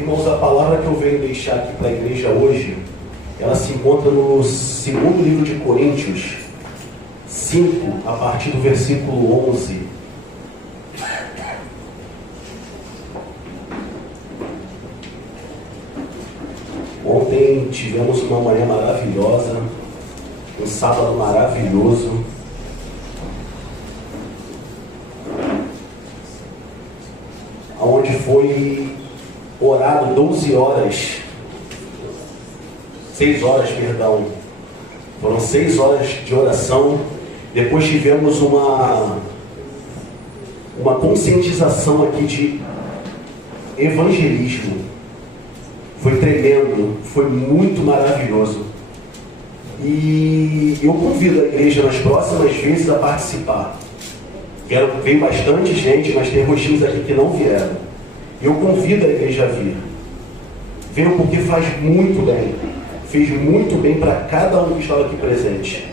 Irmãos, a palavra que eu venho deixar aqui para a igreja hoje, ela se encontra no segundo livro de Coríntios 5, a partir do versículo 11. Ontem tivemos uma manhã maravilhosa, um sábado maravilhoso. Onde foi orado 6 horas, foram 6 horas de oração. Depois tivemos uma conscientização aqui de evangelismo. Foi tremendo, foi muito maravilhoso. E eu convido a igreja nas próximas vezes a participar. Veio bastante gente, mas tem rostinhos aqui que não vieram. Eu convido a igreja a vir. Venham porque faz muito bem. Fez muito bem para cada um que estava aqui presente.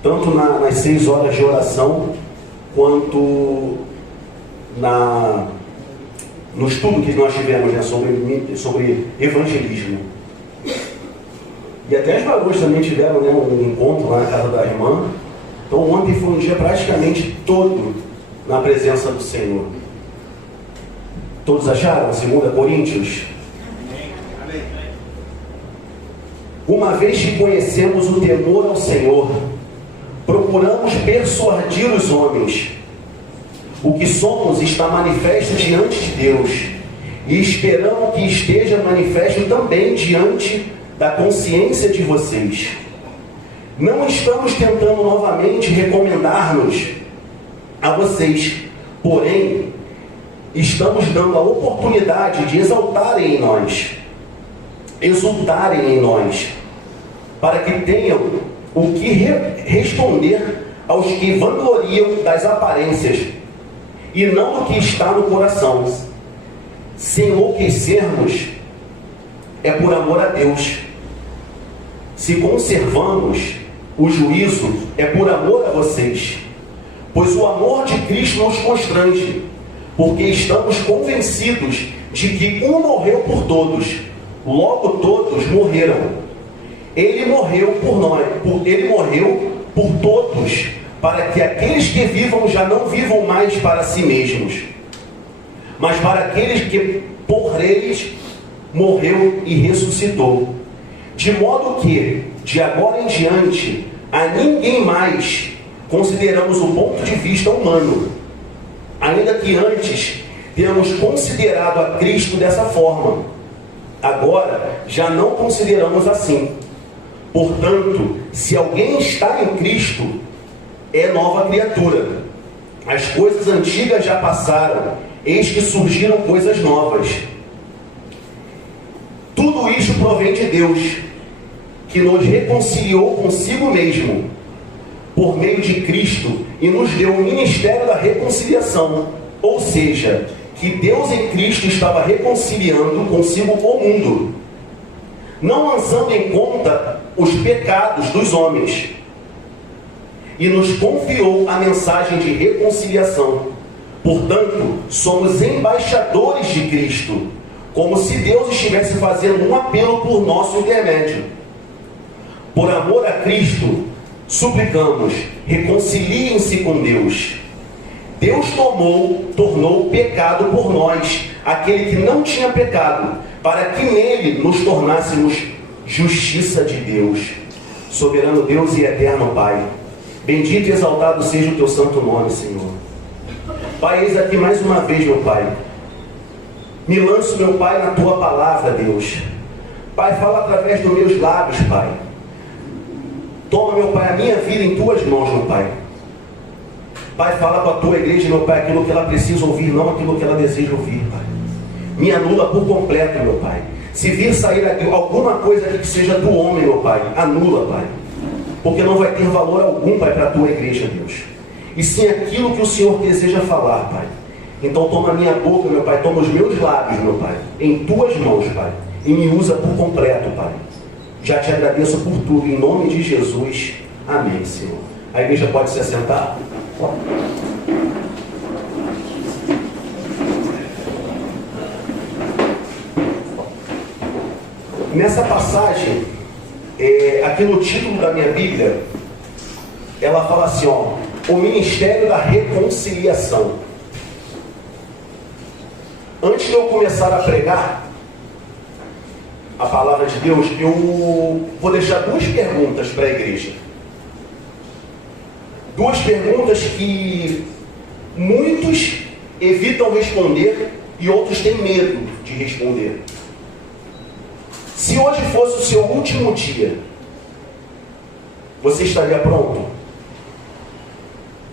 Tanto nas 6 horas de oração, quanto no estudo que nós tivemos, né, sobre evangelismo. E até as varoas também tiveram, né, um encontro lá na casa da irmã. Então ontem foi um dia praticamente todo na presença do Senhor. Todos acharam? 2 Coríntios? Uma vez que conhecemos o temor ao Senhor, procuramos persuadir os homens. O que somos está manifesto diante de Deus, e esperamos que esteja manifesto também diante da consciência de vocês. Não estamos tentando novamente recomendar-nos a vocês, porém, estamos dando a oportunidade de exultarem em nós, para que tenham o que responder aos que vangloriam das aparências, e não do que está no coração. Se enlouquecermos, é por amor a Deus. Se conservamos o juízo, é por amor a vocês, pois o amor de Cristo nos constrange, porque estamos convencidos de que um morreu por todos, logo todos morreram. Ele morreu por nós, ele morreu por todos, para que aqueles que vivam já não vivam mais para si mesmos, mas para aqueles que por eles morreu e ressuscitou. De modo que, de agora em diante, a ninguém mais consideramos o ponto de vista humano, ainda que antes tenhamos considerado a Cristo dessa forma. Agora já não consideramos assim. Portanto, se alguém está em Cristo, é nova criatura. As coisas antigas já passaram, eis que surgiram coisas novas. Tudo isso provém de Deus, que nos reconciliou consigo mesmo, por meio de Cristo, e nos deu o ministério da reconciliação. Ou seja, que Deus em Cristo estava reconciliando consigo o mundo, não lançando em conta os pecados dos homens, e nos confiou a mensagem de reconciliação. Portanto, somos embaixadores de Cristo, como se Deus estivesse fazendo um apelo por nosso intermédio. Por amor a Cristo, suplicamos, reconciliem-se com Deus. Deus tornou pecado por nós, aquele que não tinha pecado, para que nele nos tornássemos justiça de Deus. Soberano Deus e eterno Pai, bendito e exaltado seja o teu santo nome, Senhor. Pai, eis aqui mais uma vez, meu Pai. Me lanço, meu Pai, na tua palavra, Deus. Pai, fala através dos meus lábios, Pai. Toma, meu Pai, a minha vida em tuas mãos, meu Pai. Pai, fala com a tua igreja, meu Pai, aquilo que ela precisa ouvir, não aquilo que ela deseja ouvir, Pai. Me anula por completo, meu Pai. Se vir sair aqui alguma coisa aqui que seja do homem, meu Pai, anula, Pai. Porque não vai ter valor algum, Pai, para a tua igreja, Deus. E sim aquilo que o Senhor deseja falar, Pai. Então toma a minha boca, meu Pai, toma os meus lábios, meu Pai, em tuas mãos, Pai. E me usa por completo, Pai. Já te agradeço por tudo, em nome de Jesus. Amém, Senhor. A igreja pode se assentar? Nessa passagem, aqui no título da minha Bíblia, ela fala assim, ó, o ministério da reconciliação. Antes de eu começar a pregar a palavra de Deus, eu vou deixar duas perguntas para a igreja. Duas perguntas que muitos evitam responder e outros têm medo de responder. Se hoje fosse o seu último dia, você estaria pronto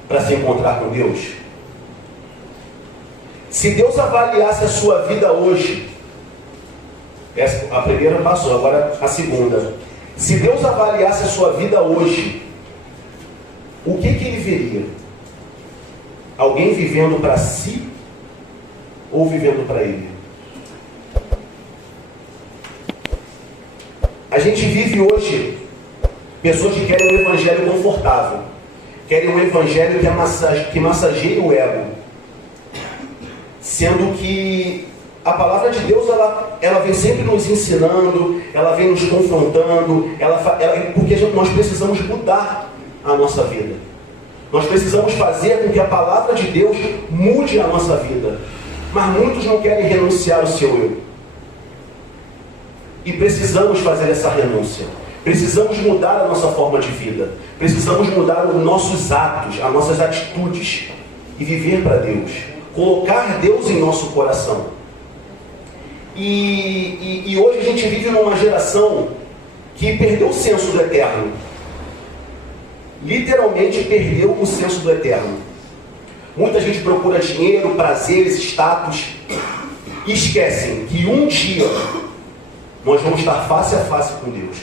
para se encontrar com Deus? Se Deus avaliasse a sua vida hoje, a primeira passou, agora a segunda. Se Deus avaliasse a sua vida hoje, o que Ele veria? Alguém vivendo para si ou vivendo para Ele? A gente vive hoje pessoas que querem um evangelho confortável, querem um evangelho que massageie o ego, sendo que a palavra de Deus ela vem sempre nos ensinando, ela vem nos confrontando, porque nós precisamos mudar a nossa vida. Nós precisamos fazer com que a palavra de Deus mude a nossa vida. Mas muitos não querem renunciar ao seu eu. E precisamos fazer essa renúncia. Precisamos mudar a nossa forma de vida. Precisamos mudar os nossos atos, as nossas atitudes. E viver para Deus. Colocar Deus em nosso coração. E hoje a gente vive numa geração que perdeu o senso do eterno. Literalmente perdeu o senso do eterno. Muita gente procura dinheiro, prazeres, status. E esquecem que um dia nós vamos estar face a face com Deus.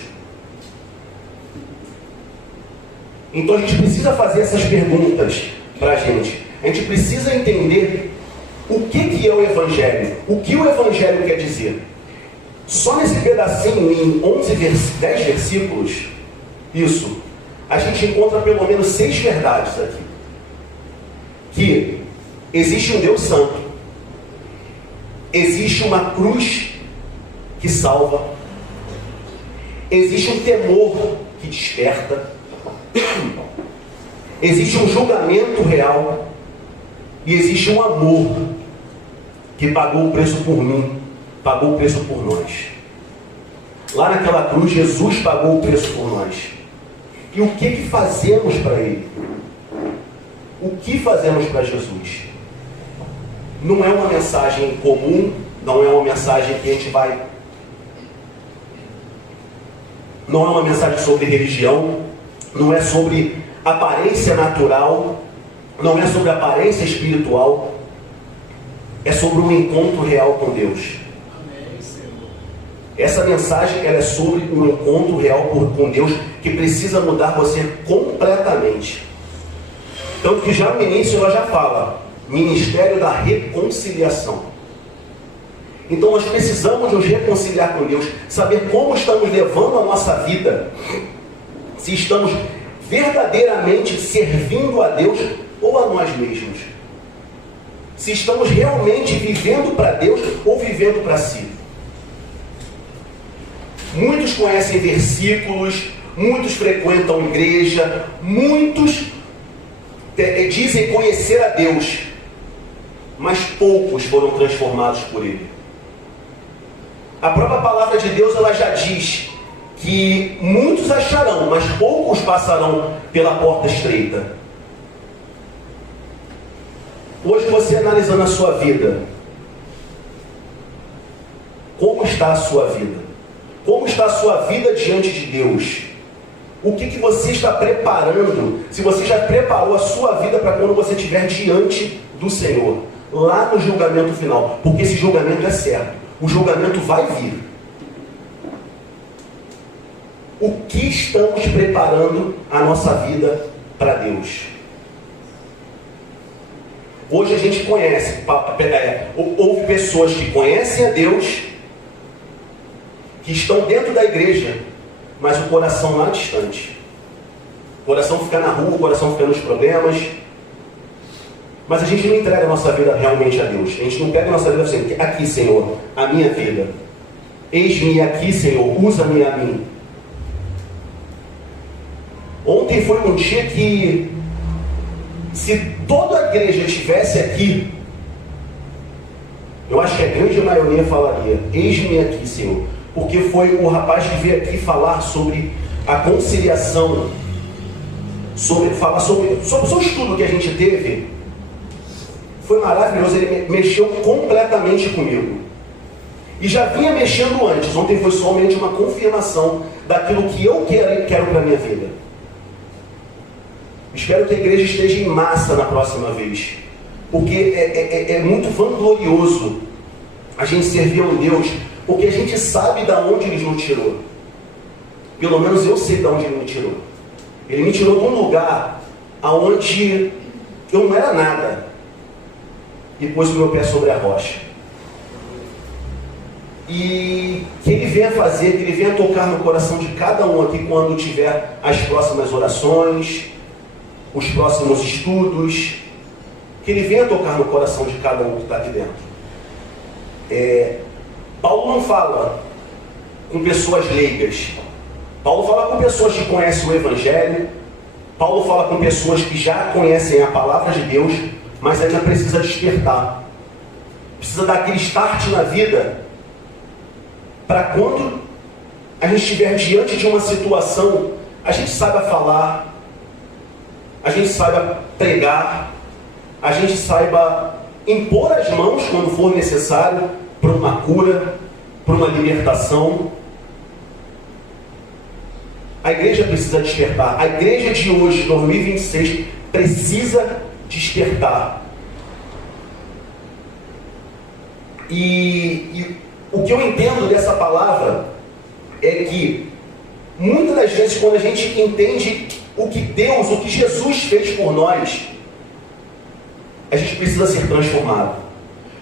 Então a gente precisa fazer essas perguntas para a gente. A gente precisa entender o que é o Evangelho. O que o Evangelho quer dizer. Só nesse pedacinho, em 10 versículos, a gente encontra pelo menos 6 verdades aqui. Que existe um Deus santo. Existe uma cruz que salva. Existe um temor que desperta. Existe um julgamento real. E existe um amor que pagou o preço por mim, pagou o preço por nós. Lá naquela cruz, Jesus pagou o preço por nós. E o que fazemos para Ele? O que fazemos para Jesus? Não é uma mensagem comum, não é uma mensagem que a gente vai... Não é uma mensagem sobre religião, não é sobre aparência natural, não é sobre aparência espiritual, é sobre um encontro real com Deus. Essa mensagem ela é sobre um encontro real com Deus que precisa mudar você completamente. Tanto que já no início ela já fala, ministério da reconciliação. Então nós precisamos nos reconciliar com Deus, saber como estamos levando a nossa vida, se estamos verdadeiramente servindo a Deus ou a nós mesmos. Se estamos realmente vivendo para Deus ou vivendo para si. Muitos conhecem versículos, muitos frequentam igreja, muitos dizem conhecer a Deus, mas poucos foram transformados por Ele. A própria palavra de Deus ela já diz que muitos acharão, mas poucos passarão pela porta estreita. Hoje você analisando a sua vida, como está a sua vida? Como está a sua vida diante de Deus? O que você está preparando? Se você já preparou a sua vida para quando você estiver diante do Senhor, lá no julgamento final, porque esse julgamento é certo, o julgamento vai vir. O que estamos preparando a nossa vida para Deus? Hoje a gente conhece, houve pessoas que conhecem a Deus, que estão dentro da igreja, mas o coração lá distante. O coração fica na rua, o coração fica nos problemas. Mas a gente não entrega a nossa vida realmente a Deus. A gente não pega a nossa vida assim, aqui, Senhor, a minha vida. Eis-me aqui, Senhor, usa-me a mim. Ontem foi um dia que, se toda a igreja estivesse aqui, eu acho que a grande maioria falaria: eis-me aqui, Senhor. Porque foi o rapaz que veio aqui falar sobre a conciliação, falar sobre o estudo que a gente teve. Foi maravilhoso, ele mexeu completamente comigo. E já vinha mexendo antes. Ontem foi somente uma confirmação daquilo que eu quero para a minha vida. Espero que a igreja esteja em massa na próxima vez. Porque é muito vanglorioso a gente servir a um Deus, porque a gente sabe de onde Ele nos tirou. Pelo menos eu sei de onde Ele me tirou. Ele me tirou de um lugar onde eu não era nada e pôs o meu pé sobre a rocha. E que Ele venha fazer, que Ele venha tocar no coração de cada um aqui quando tiver as próximas orações, os próximos estudos, que Ele venha tocar no coração de cada um que está aqui dentro. Paulo não fala com pessoas leigas. Paulo fala com pessoas que conhecem o Evangelho. Paulo fala com pessoas que já conhecem a palavra de Deus, mas ainda precisa despertar. Precisa dar aquele start na vida, para quando a gente estiver diante de uma situação, a gente saiba falar, a gente saiba pregar, a gente saiba impor as mãos quando for necessário, para uma cura, para uma libertação. A igreja precisa despertar. A igreja de hoje, 2026, precisa despertar. E o que eu entendo dessa palavra é que muitas das vezes, quando a gente entende o que Deus, o que Jesus fez por nós, a gente precisa ser transformado.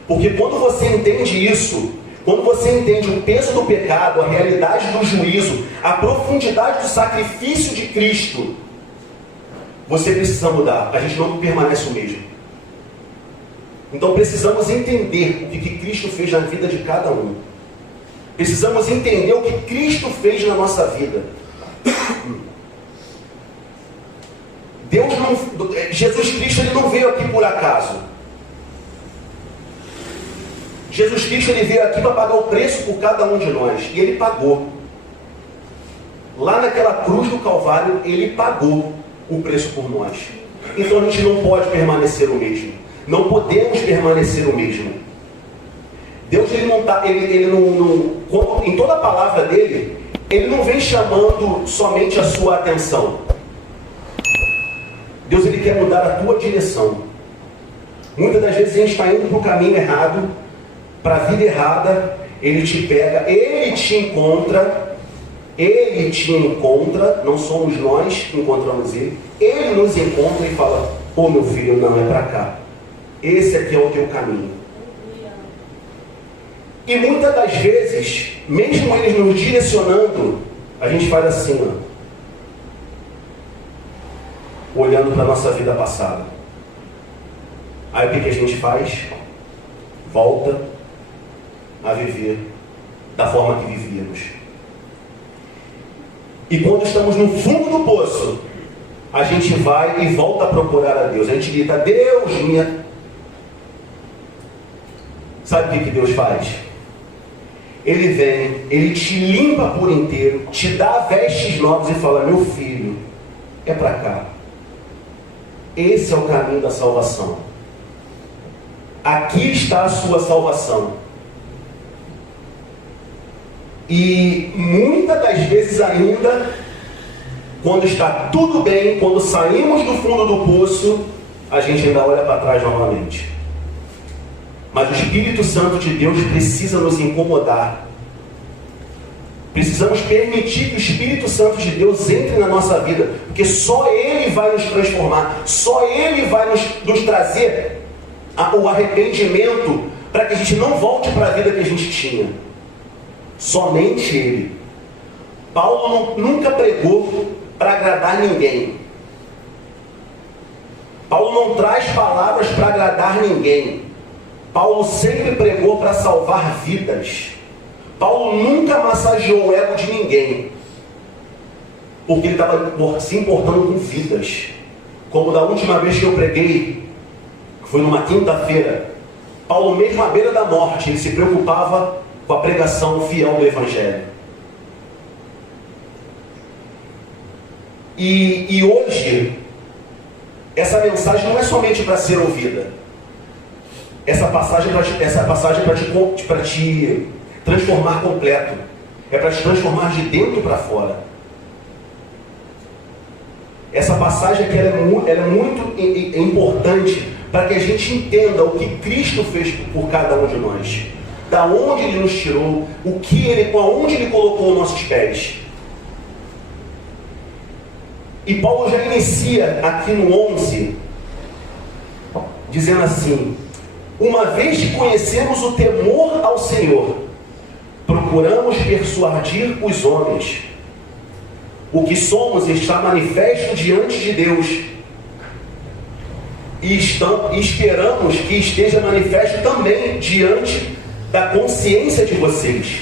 Porque quando você entende isso, quando você entende o peso do pecado, a realidade do juízo, a profundidade do sacrifício de Cristo, você precisa mudar. A gente não permanece o mesmo. Então precisamos entender o que Cristo fez na vida de cada um. Precisamos entender o que Cristo fez na nossa vida. Jesus Cristo, Ele não veio aqui por acaso. Jesus Cristo, Ele veio aqui para pagar o preço por cada um de nós. E Ele pagou. Lá naquela cruz do Calvário, Ele pagou o preço por nós. Então a gente não pode permanecer o mesmo. Não podemos permanecer o mesmo. Deus, Ele não está... em toda a palavra dEle, Ele não vem chamando somente a sua atenção. Deus, Ele quer mudar a tua direção. Muitas das vezes a gente está indo para o caminho errado, para a vida errada. Ele te pega, Ele te encontra, não somos nós que encontramos Ele. Ele nos encontra e fala: ô meu filho, não, é para cá. Esse aqui é o teu caminho. E muitas das vezes, mesmo Ele nos direcionando, a gente faz assim, olhando para a nossa vida passada. Aí o que a gente faz? Volta a viver da forma que vivíamos. E quando estamos no fundo do poço, a gente vai e volta a procurar a Deus. A gente grita: Deus, minha... Sabe o que Deus faz? Ele vem, Ele te limpa por inteiro, te dá vestes novas e fala: meu filho, é para cá. Esse é o caminho da salvação. Aqui está a sua salvação. E muitas das vezes ainda, quando está tudo bem, quando saímos do fundo do poço, a gente ainda olha para trás novamente. Mas o Espírito Santo de Deus precisa nos incomodar. Precisamos permitir que o Espírito Santo de Deus entre na nossa vida, porque só Ele vai nos transformar, só Ele vai nos trazer o arrependimento, para que a gente não volte para a vida que a gente tinha. Somente Ele. Paulo nunca pregou para agradar ninguém. Paulo não traz palavras para agradar ninguém. Paulo sempre pregou para salvar vidas. Paulo nunca massageou o ego de ninguém, porque ele estava se importando com vidas. Como da última vez que eu preguei, que foi numa quinta-feira, Paulo, mesmo à beira da morte, ele se preocupava com a pregação fiel do Evangelho. E hoje, essa mensagem não é somente para ser ouvida. Essa passagem é para te transformar completo. É para te transformar de dentro para fora. Essa passagem aqui ela é muito importante para que a gente entenda o que Cristo fez por cada um de nós. Da onde Ele nos tirou, aonde Ele colocou os nossos pés. E Paulo já inicia aqui no 11, dizendo assim: uma vez que conhecemos o temor ao Senhor, procuramos persuadir os homens. O que somos está manifesto diante de Deus, e esperamos que esteja manifesto também diante da consciência de vocês.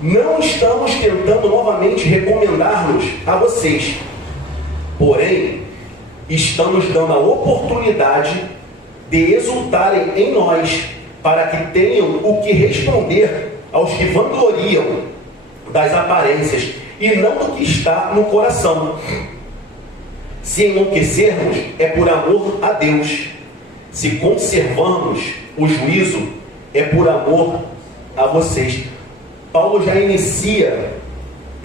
Não estamos tentando novamente recomendar-nos a vocês, porém, estamos dando a oportunidade de exultarem em nós, para que tenham o que responder aos que vangloriam das aparências, e não do que está no coração. Se enlouquecermos, é por amor a Deus. Se conservarmos o juízo, é por amor a vocês. Paulo já inicia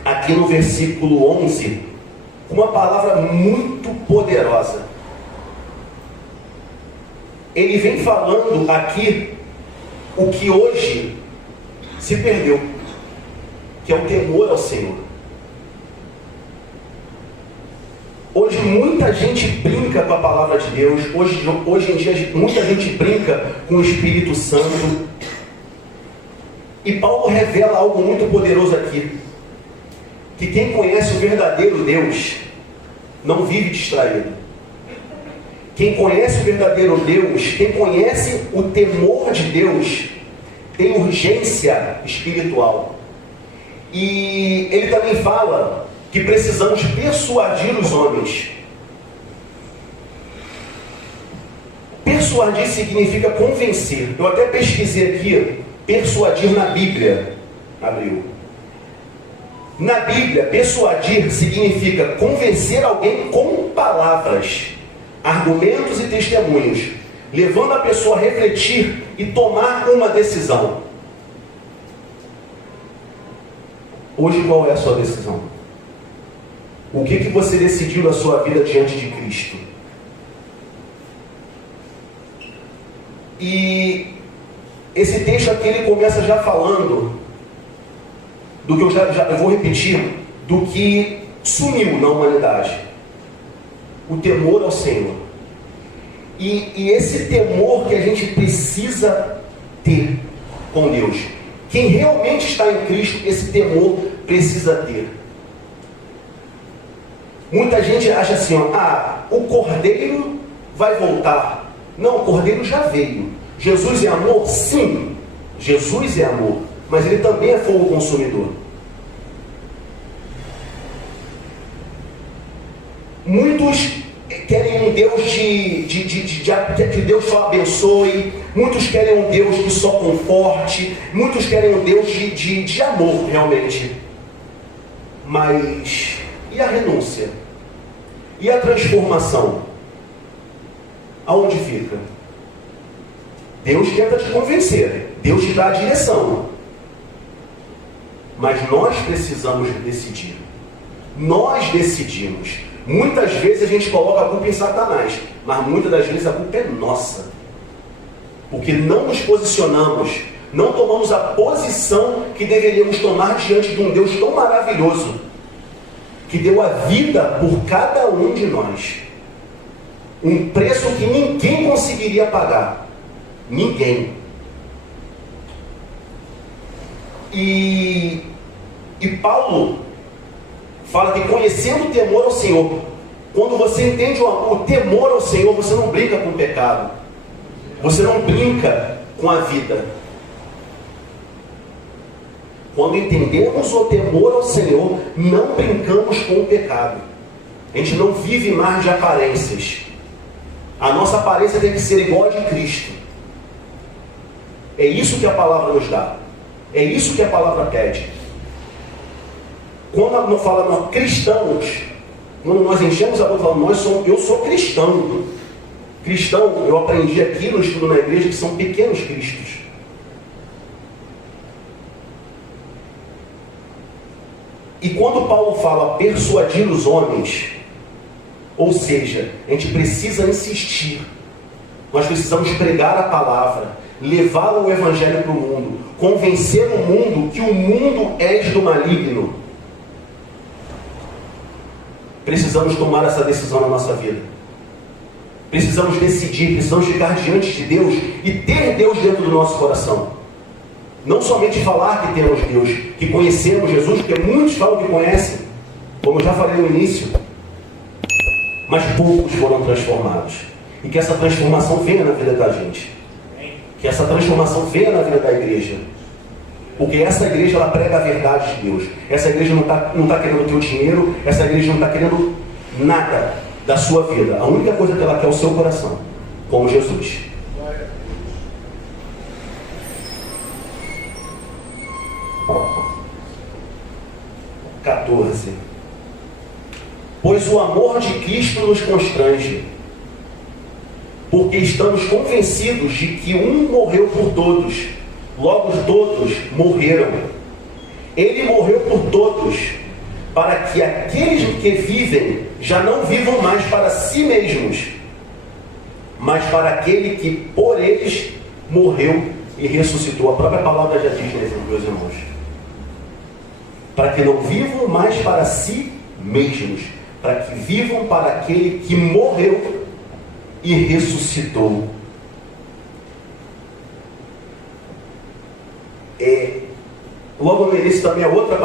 aqui no versículo 11 com uma palavra muito poderosa. Ele vem falando aqui o que hoje se perdeu, que é o temor ao Senhor. Hoje muita gente brinca com a palavra de Deus. Hoje em dia muita gente brinca com o Espírito Santo. E Paulo revela algo muito poderoso aqui, que quem conhece o verdadeiro Deus não vive distraído. Quem conhece o verdadeiro Deus, quem conhece o temor de Deus, tem urgência espiritual. E ele também fala que precisamos persuadir os homens. Persuadir significa convencer. Eu até pesquisei aqui, persuadir na Bíblia. Abriu. Na Bíblia, persuadir significa convencer alguém com palavras, argumentos e testemunhos, levando a pessoa a refletir e tomar uma decisão. Hoje, qual é a sua decisão? O que você decidiu na sua vida diante de Cristo? E esse texto aqui, ele começa já falando do que eu vou repetir, do que sumiu na humanidade. O temor ao Senhor. E esse temor que a gente precisa ter com Deus. Quem realmente está em Cristo, esse temor precisa ter. Muita gente acha assim, o Cordeiro vai voltar. Não, o Cordeiro já veio. Jesus é amor? Sim, Jesus é amor, mas ele também é fogo consumidor. Muitos querem um Deus que Deus só abençoe. Muitos querem um Deus que só conforte. Muitos querem um Deus de amor, realmente. Mas e a renúncia? E a transformação? Aonde fica? Deus tenta te convencer, Deus te dá a direção, mas nós precisamos decidir. Nós decidimos. Muitas vezes a gente coloca a culpa em Satanás, mas muitas das vezes a culpa é nossa, porque não nos posicionamos, não tomamos a posição que deveríamos tomar diante de um Deus tão maravilhoso, que deu a vida por cada um de nós, um preço que ninguém conseguiria pagar. Ninguém. E Paulo fala que conhecendo o temor ao Senhor, quando você entende o temor ao Senhor, você não brinca com o pecado, você não brinca com a vida. Quando entendemos o temor ao Senhor, não brincamos com o pecado. A gente não vive mais de aparências. A nossa aparência tem que ser igual a de Cristo. É isso que a palavra nos dá. É isso que a palavra pede. Quando nós falamos cristãos, quando nós enchemos a boca falando, eu sou cristão. Cristão, eu aprendi aqui no estudo na igreja que são pequenos cristos. E quando Paulo fala persuadir os homens, ou seja, a gente precisa insistir. Nós precisamos pregar a palavra, levar o evangelho para o mundo, convencer o mundo que o mundo é do maligno. Precisamos tomar essa decisão na nossa vida. Precisamos decidir, precisamos ficar diante de Deus e ter Deus dentro do nosso coração. Não somente falar que temos Deus, que conhecemos Jesus, porque muitos falam que conhecem, como eu já falei no início, mas poucos foram transformados. E que essa transformação venha na vida da gente. Que essa transformação venha na vida da igreja. Porque essa igreja, ela prega a verdade de Deus. Essa igreja não está querendo o teu dinheiro, essa igreja não está querendo nada da sua vida. A única coisa que ela quer é o seu coração, como Jesus. Pois o amor de Cristo nos constrange, porque estamos convencidos de que um morreu por todos, logo todos morreram. Ele morreu por todos, para que aqueles que vivem já não vivam mais para si mesmos, mas para aquele que por eles morreu e ressuscitou. A própria palavra já diz, né, meus irmãos? Para que não vivam mais para si mesmos, para que vivam para aquele que morreu e ressuscitou. Logo no início também outra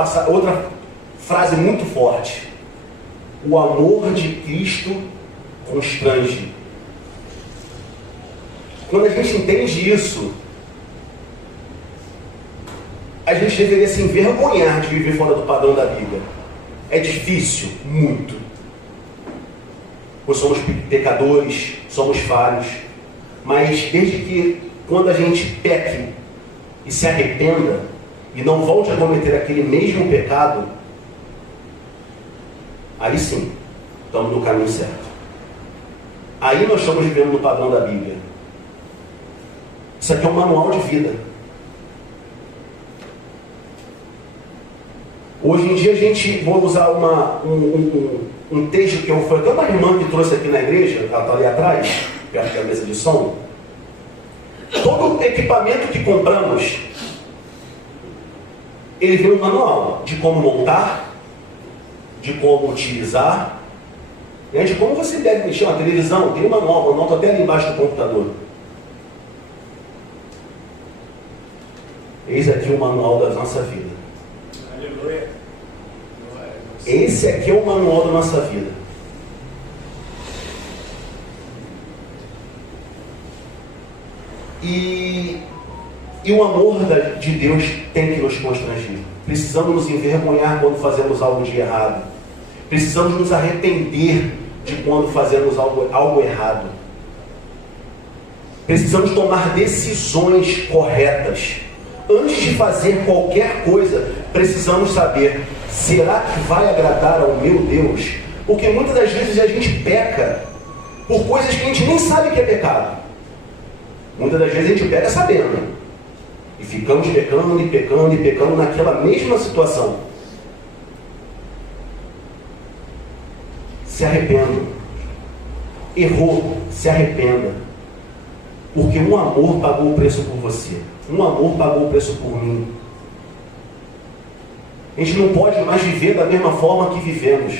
frase muito forte. O amor de Cristo constrange. Quando a gente entende isso, a gente deveria se envergonhar de viver fora do padrão da Bíblia. É difícil, muito. Pois somos pecadores, somos falhos. Mas desde que quando a gente peque e se arrependa e não volte a cometer aquele mesmo pecado, aí sim, estamos no caminho certo. Aí nós estamos vivendo no padrão da Bíblia. Isso aqui é um manual de vida. Hoje em dia a gente, vou usar um texto que foi até uma irmã que trouxe aqui na igreja, ela está ali atrás, perto da mesa de som. Todo equipamento que compramos, ele vem um manual de como montar, de como utilizar, né, de como você deve mexer uma televisão. Tem um manual, o manual está até ali embaixo do computador. Eis aqui o manual da nossa vida. Aleluia. Esse aqui é o manual da nossa vida. E o amor de Deus tem que nos constranger. Precisamos nos envergonhar quando fazemos algo de errado. Precisamos nos arrepender de quando fazemos algo errado. Precisamos tomar decisões corretas. Antes de fazer qualquer coisa, precisamos saber: será que vai agradar ao meu Deus? Porque muitas das vezes a gente peca por coisas que a gente nem sabe que é pecado. Muitas das vezes a gente peca sabendo. E ficamos pecando e pecando e pecando naquela mesma situação. Se arrependa. Errou, se arrependa. Porque um amor pagou o preço por você. Um amor pagou o preço por mim. A gente não pode mais viver da mesma forma que vivemos.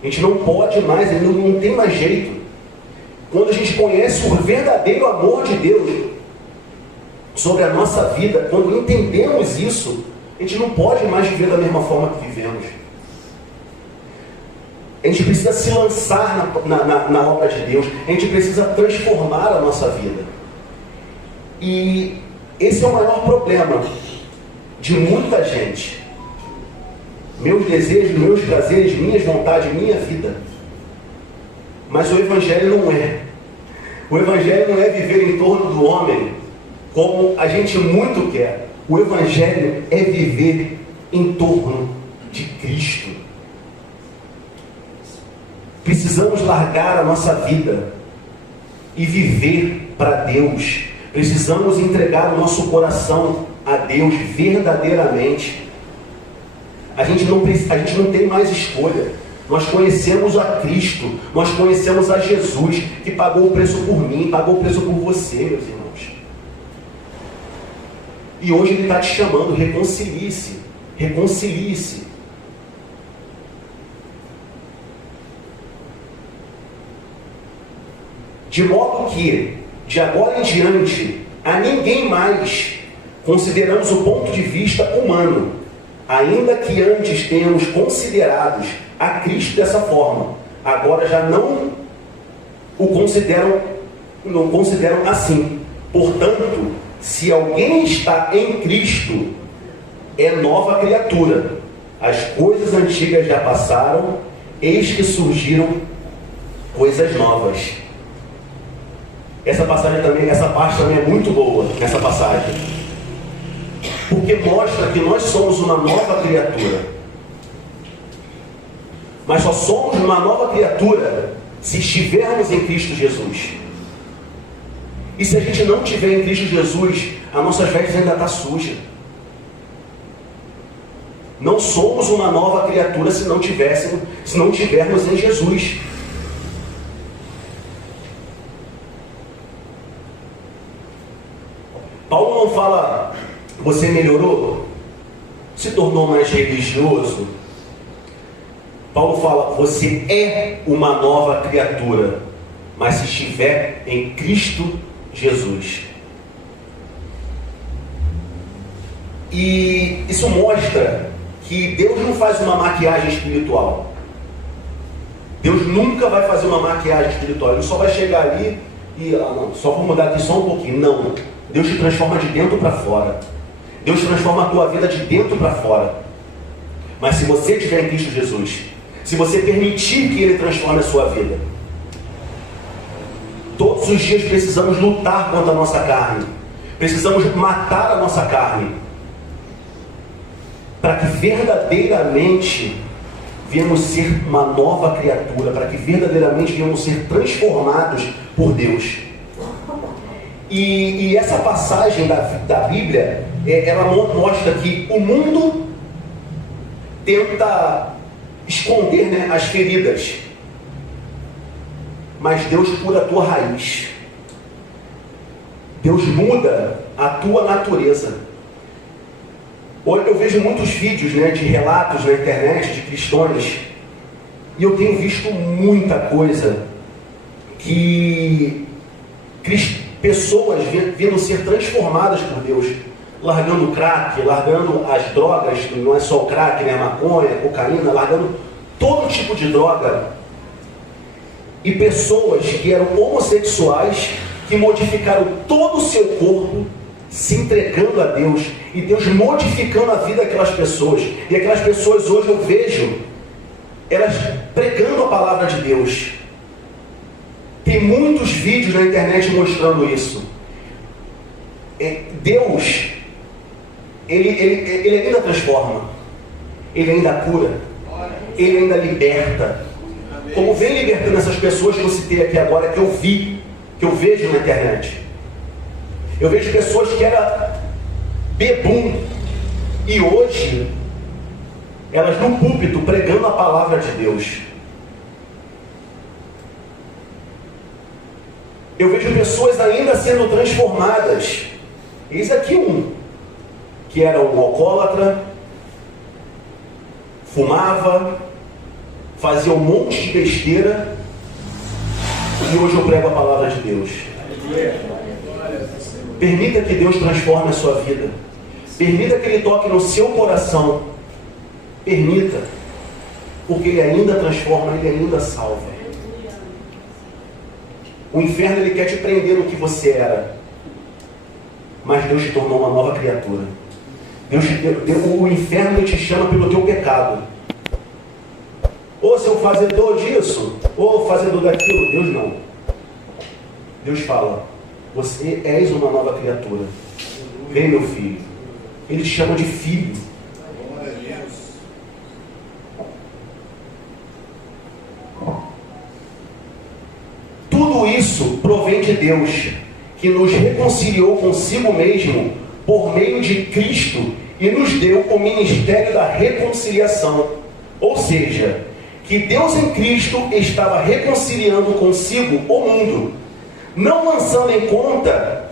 A gente não pode mais, não tem mais jeito. Quando a gente conhece o verdadeiro amor de Deus sobre a nossa vida, quando entendemos isso, a gente não pode mais viver da mesma forma que vivemos. A gente precisa se lançar na obra de Deus. A gente precisa transformar a nossa vida. E esse é o maior problema de muita gente. Meus desejos, meus prazeres, minhas vontades, minha vida. Mas o Evangelho não é. O Evangelho não é viver em torno do homem como a gente muito quer. O Evangelho é viver em torno de Cristo. Precisamos largar a nossa vida e viver para Deus. Precisamos entregar o nosso coração a Deus verdadeiramente. A gente não tem mais escolha. Nós conhecemos a Cristo, nós conhecemos a Jesus, que pagou o preço por mim, pagou o preço por você, meus irmãos. E hoje Ele está te chamando, reconcilie-se, reconcilie-se. De modo que, de agora em diante, a ninguém mais consideramos o ponto de vista humano, ainda que antes tenhamos considerados a Cristo dessa forma, agora já não consideram assim. Portanto, se alguém está em Cristo, é nova criatura. As coisas antigas já passaram, eis que surgiram coisas novas. Essa parte também é muito boa, nessa passagem. Porque mostra que nós somos uma nova criatura. Mas só somos uma nova criatura se estivermos em Cristo Jesus. E se a gente não estiver em Cristo Jesus, as nossas vestes ainda estão sujas. Não somos uma nova criatura se não tivermos em Jesus. Paulo não fala, você melhorou? Se tornou mais religioso? Paulo fala, você é uma nova criatura, mas se estiver em Cristo Jesus. E isso mostra que Deus não faz uma maquiagem espiritual. Deus nunca vai fazer uma maquiagem espiritual. Ele só vai chegar ali e, só vou mudar aqui só um pouquinho. Não. Deus te transforma de dentro para fora. Deus transforma a tua vida de dentro para fora. Mas se você estiver em Cristo Jesus, se você permitir que Ele transforme a sua vida, todos os dias precisamos lutar contra a nossa carne. Precisamos matar a nossa carne, para que verdadeiramente venhamos ser uma nova criatura, para que verdadeiramente venhamos ser transformados por Deus. E essa passagem da Bíblia, ela mostra que o mundo tenta esconder, né, as feridas, mas Deus cura a tua raiz. Deus muda a tua natureza. Hoje eu vejo muitos vídeos, né, de relatos na internet de cristãos, e eu tenho visto muita coisa que pessoas vindo ser transformadas por Deus, largando o crack, largando as drogas, não é só o crack, né, a maconha, a cocaína, largando todo tipo de droga, e pessoas que eram homossexuais, que modificaram todo o seu corpo, se entregando a Deus, e Deus modificando a vida daquelas pessoas. E aquelas pessoas hoje eu vejo elas pregando a palavra de Deus. Tem muitos vídeos na internet mostrando isso. Deus, ele ainda transforma, Ele ainda cura, Ele ainda liberta. Como vem libertando essas pessoas que eu citei aqui agora, que eu vejo na internet. Eu vejo pessoas que eram bebum, e hoje elas no púlpito pregando a palavra de Deus. Eu vejo pessoas ainda sendo transformadas. Eis aqui que era um alcoólatra, fumava, fazia um monte de besteira, e hoje eu prego a palavra de Deus. Permita que Deus transforme a sua vida. Permita que Ele toque no seu coração. Permita, porque Ele ainda transforma, Ele ainda salva. O inferno, ele quer te prender no que você era, mas Deus te tornou uma nova criatura. O inferno te chama pelo teu pecado. Ou seu fazedor disso, ou fazedor daquilo. Deus não. Deus fala: você és uma nova criatura. Vem, meu filho. Ele te chama de filho. Tudo isso provém de Deus, que nos reconciliou consigo mesmo por meio de Cristo e nos deu o ministério da reconciliação. Ou seja, que Deus em Cristo estava reconciliando consigo o mundo, não lançando em conta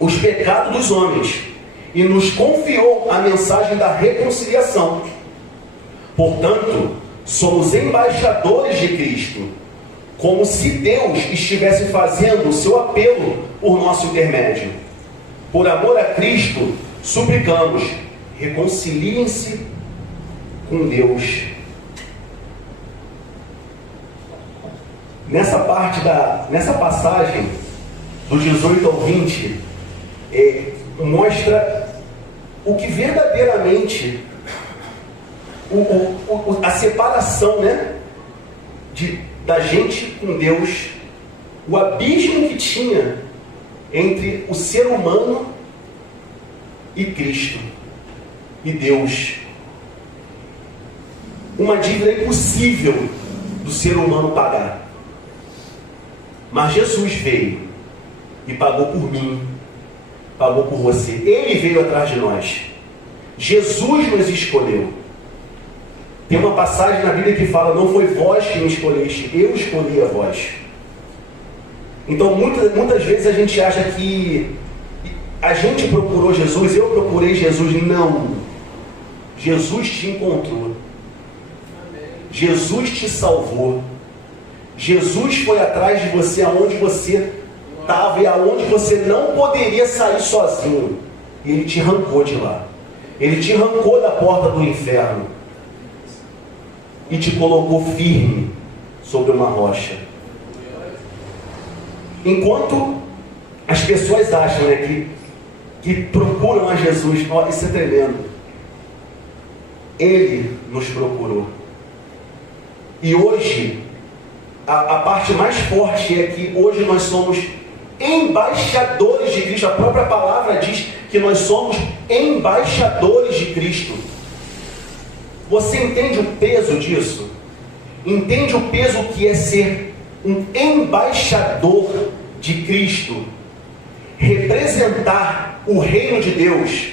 os pecados dos homens, e nos confiou a mensagem da reconciliação. Portanto, somos embaixadores de Cristo, como se Deus estivesse fazendo o seu apelo por nosso intermédio. Por amor a Cristo, suplicamos, reconciliem-se com Deus. Nessa passagem, do 18 ao 20, mostra o que verdadeiramente, a separação, né, da gente com Deus, o abismo que tinha entre o ser humano e Cristo, e Deus. Uma dívida impossível do ser humano pagar. Mas Jesus veio e pagou por mim, pagou por você. Ele veio atrás de nós. Jesus nos escolheu. Tem uma passagem na Bíblia que fala: não foi vós que me escolheste, eu escolhi a vós. Então muitas vezes a gente acha que a gente procurou Jesus, eu procurei Jesus. Não. Jesus te encontrou. Jesus te salvou. Jesus foi atrás de você aonde você estava e aonde você não poderia sair sozinho. E Ele te arrancou de lá. Ele te arrancou da porta do inferno e te colocou firme sobre uma rocha. Enquanto as pessoas acham, né, que procuram a Jesus, isso é tremendo. Ele nos procurou. E hoje, a parte mais forte é que hoje nós somos embaixadores de Cristo. A própria palavra diz que nós somos embaixadores de Cristo. Você entende o peso disso? Entende o peso que é ser um embaixador de Cristo? Representar o reino de Deus,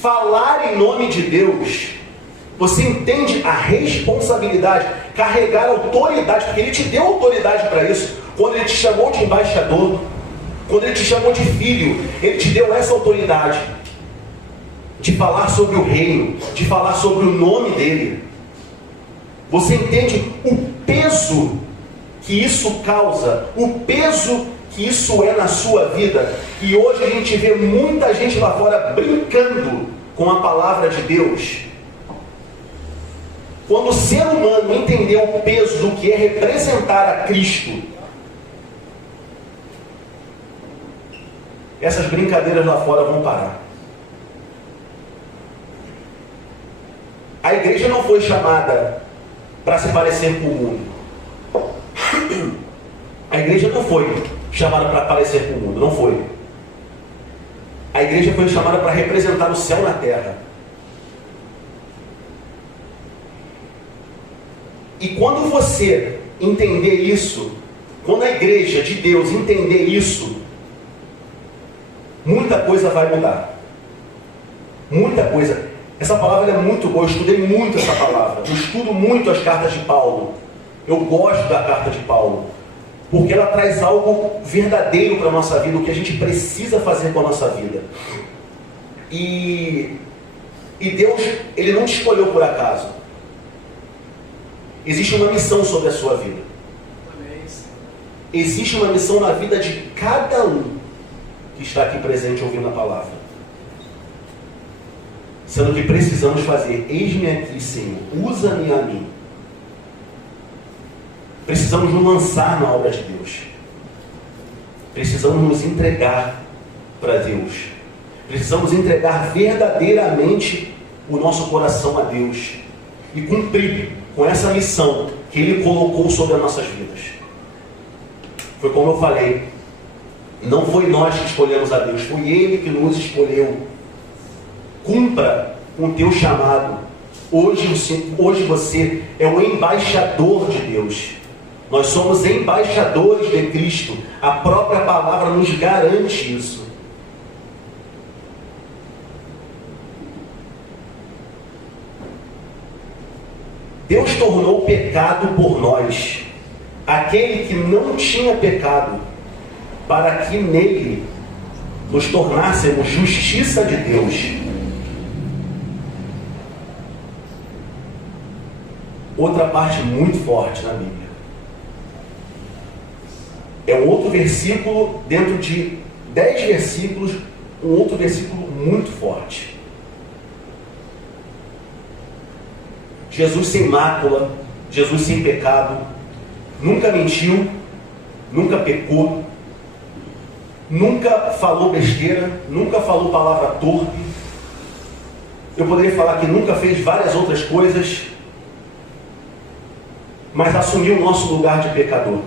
falar em nome de Deus. Você entende a responsabilidade, carregar autoridade, porque Ele te deu autoridade para isso. Quando Ele te chamou de embaixador, quando Ele te chamou de filho, Ele te deu essa autoridade de falar sobre o reino, de falar sobre o nome dEle. Você entende o peso que isso causa, o peso que isso é na sua vida? E hoje a gente vê muita gente lá fora brincando com a palavra de Deus. Quando o ser humano entendeu o peso do que é representar a Cristo, essas brincadeiras lá fora vão parar. A igreja não foi chamada para se parecer com o mundo. A igreja não foi chamada para parecer com o mundo, não foi. A igreja foi chamada para representar o céu na terra. E quando você entender isso, quando a igreja de Deus entender isso, muita coisa vai mudar. Muita coisa. Essa palavra é muito boa, eu estudei muito essa palavra. Eu estudo muito as cartas de Paulo. Eu gosto da carta de Paulo, porque ela traz algo verdadeiro para a nossa vida, o que a gente precisa fazer com a nossa vida. E Deus, Ele não te escolheu por acaso. Existe uma missão sobre a sua vida. Existe uma missão na vida de cada um que está aqui presente ouvindo a palavra. Sendo que precisamos fazer: eis-me aqui, Senhor, usa-me a mim. Precisamos nos lançar na obra de Deus. Precisamos nos entregar para Deus. Precisamos entregar verdadeiramente o nosso coração a Deus e cumprir com essa missão que Ele colocou sobre as nossas vidas. Foi como eu falei, não foi nós que escolhemos a Deus, foi Ele que nos escolheu. Cumpra com o teu chamado. Hoje você é um embaixador de Deus. Nós somos embaixadores de Cristo. A própria palavra nos garante isso. Deus tornou pecado por nós aquele que não tinha pecado, para que nele nos tornássemos justiça de Deus. Outra parte muito forte na Bíblia. É um outro versículo, dentro de 10 versículos, um outro versículo muito forte. Jesus sem mácula, Jesus sem pecado, nunca mentiu, nunca pecou, nunca falou besteira, nunca falou palavra torpe. Eu poderia falar que nunca fez várias outras coisas, mas assumiu o nosso lugar de pecador.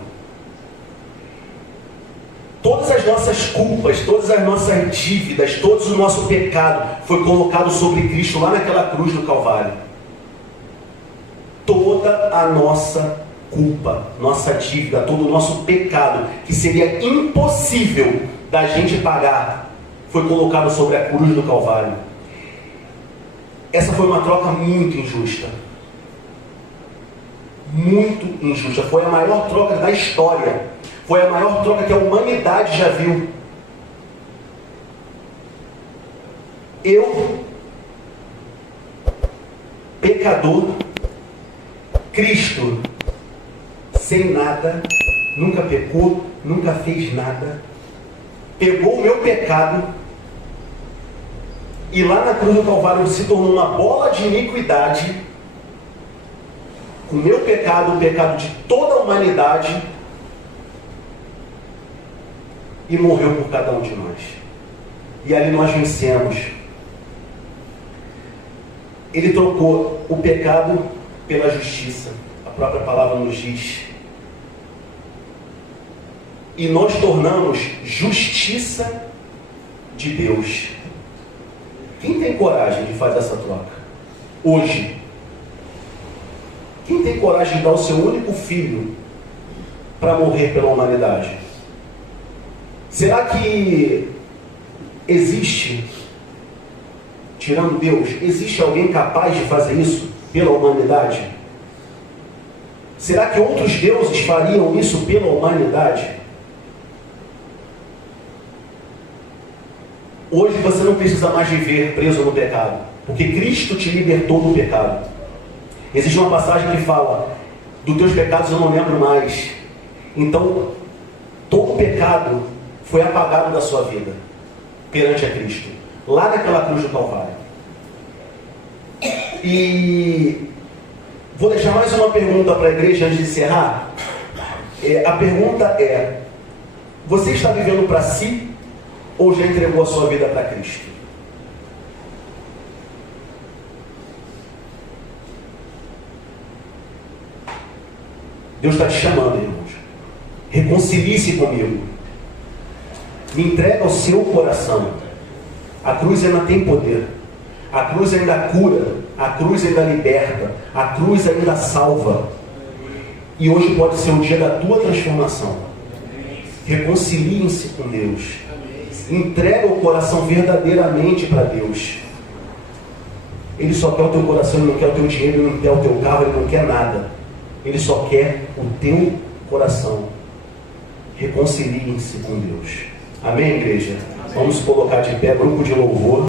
Todas as nossas culpas, todas as nossas dívidas, todo o nosso pecado foi colocado sobre Cristo lá naquela cruz do Calvário. Toda a nossa culpa, nossa dívida, todo o nosso pecado, que seria impossível da gente pagar, foi colocado sobre a cruz do Calvário. Essa foi uma troca muito injusta. Muito injusta. Foi a maior troca da história. Foi a maior troca que a humanidade já viu. Eu, pecador, Cristo, sem nada, nunca pecou, nunca fez nada, pegou o meu pecado e lá na cruz do Calvário se tornou uma bola de iniquidade, com o meu pecado, o pecado de toda a humanidade, e morreu por cada um de nós. E ali nós vencemos. Ele trocou o pecado pela justiça. A própria palavra nos diz. E nós tornamos justiça de Deus. Quem tem coragem de fazer essa troca? Hoje. Quem tem coragem de dar o seu único filho para morrer pela humanidade? Será que existe, tirando Deus, existe alguém capaz de fazer isso pela humanidade? Será que outros deuses fariam isso pela humanidade? Hoje você não precisa mais viver preso no pecado, porque Cristo te libertou do pecado. Existe uma passagem que fala: dos teus pecados eu não lembro mais. Então, todo pecado foi apagado da sua vida perante a Cristo, lá naquela cruz do Calvário. E vou deixar mais uma pergunta para a igreja antes de encerrar. A pergunta é: você está vivendo para si ou já entregou a sua vida para Cristo? Deus está te chamando, irmãos. Reconcilie-se comigo. Me entrega o seu coração. A cruz ainda tem poder. A cruz ainda cura. A cruz ainda liberta. A cruz ainda salva. E hoje pode ser o dia da tua transformação. Reconciliem-se com Deus. Entrega o coração verdadeiramente para Deus. Ele só quer o teu coração, ele não quer o teu dinheiro, ele não quer o teu carro, ele não quer nada. Ele só quer o teu coração. Reconciliem-se com Deus. Amém, igreja? Vamos colocar de pé, grupo de louvor.